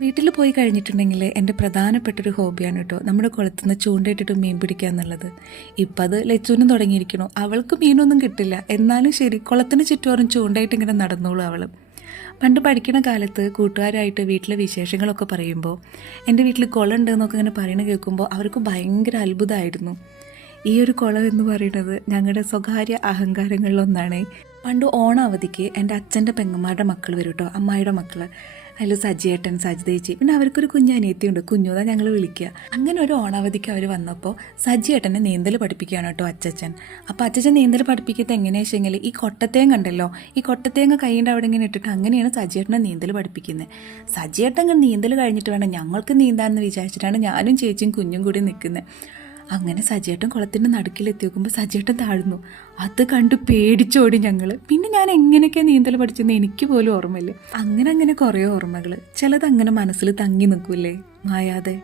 വീട്ടിൽ പോയി കഴിഞ്ഞിട്ടുണ്ടെങ്കിൽ എന്റെ പ്രധാനപ്പെട്ടൊരു ഹോബിയാണ് കേട്ടോ. നമ്മുടെ കുളത്തുനിന്ന് ചൂണ്ടയിട്ടിട്ട് മീൻ പിടിക്കുക എന്നുള്ളത്. ഇപ്പം അത് ലച്ചുവിനും തുടങ്ങിയിരിക്കണു അവൾക്ക് മീനൊന്നും കിട്ടില്ല. എന്നാലും ശരി കുളത്തിന് ചുറ്റോറും ചൂണ്ടയിട്ട് ഇങ്ങനെ നടന്നോളൂ അവൾ പണ്ട് പഠിക്കുന്ന കാലത്ത് കൂട്ടുകാരായിട്ട് വീട്ടിലെ വിശേഷങ്ങളൊക്കെ പറയുമ്പോൾ എന്റെ വീട്ടിൽ കുളം ഉണ്ടെന്നൊക്കെ ഇങ്ങനെ പറയണ കേൾക്കുമ്പോൾ അവർക്ക് ഭയങ്കര അത്ഭുതമായിരുന്നു. ഈ ഒരു കുളം എന്ന് പറയുന്നത് ഞങ്ങളുടെ സ്വകാര്യ അഹങ്കാരങ്ങളിലൊന്നാണ് പണ്ട് ഓണാവധിക്ക് എന്റെ അച്ഛന്റെ പെങ്ങന്മാരുടെ മക്കൾ വരും കേട്ടോ അമ്മായിയുടെ മക്കൾ അതിൽ സജിയേട്ടൻ സജിതേച്ചി പിന്നെ അവർക്കൊരു കുഞ്ഞനിയത്തിയുണ്ട്. കുഞ്ഞുതാ ഞങ്ങൾ വിളിക്കുക അങ്ങനെ ഒരു ഓണാവധിക്ക് അവർ വന്നപ്പോൾ സജിയേട്ടനെ നീന്തൽ പഠിപ്പിക്കുകയാണ് കേട്ടോ അച്ചച്ചൻ. അപ്പോൾ അച്ചച്ചൻ നീന്തൽ പഠിപ്പിക്കുന്നത് എങ്ങനെയാണെന്ന് വെച്ചെങ്കിൽ ഈ കൊട്ടത്തേങ്ങ ഉണ്ടല്ലോ ഈ കൊട്ടത്തേങ്ങ കൈയിന്റെ അവിടെ ഇങ്ങനെ ഇട്ടിട്ട് അങ്ങനെയാണ് സജിയേട്ടനെ നീന്തൽ പഠിപ്പിക്കുന്നത് സജിയേട്ടൻ നീന്തൽ കഴിഞ്ഞിട്ട് വേണം ഞങ്ങൾക്ക് നീന്താമെന്ന് വിചാരിച്ചിട്ടാണ് ഞാനും ചേച്ചിയും കുഞ്ഞും കൂടി നിൽക്കുന്നത് അങ്ങനെ സജിയേട്ടൻ കുളത്തിന്റെ നടുക്കിലെത്തി നോക്കുമ്പോൾ സജിയേട്ടൻ താഴ്ന്നു. അത് കണ്ട് പേടിച്ചോടി ഞങ്ങൾ പിന്നെ ഞാൻ എങ്ങനെയൊക്കെയാണ് നീന്തൽ പഠിച്ചെന്ന് എനിക്ക് പോലും ഓർമ്മയില്ല. അങ്ങനെ അങ്ങനെ കുറേ ഓർമ്മകൾ ചിലത് അങ്ങനെ മനസ്സിൽ തങ്ങി നിൽക്കൂലേ മായാതെ.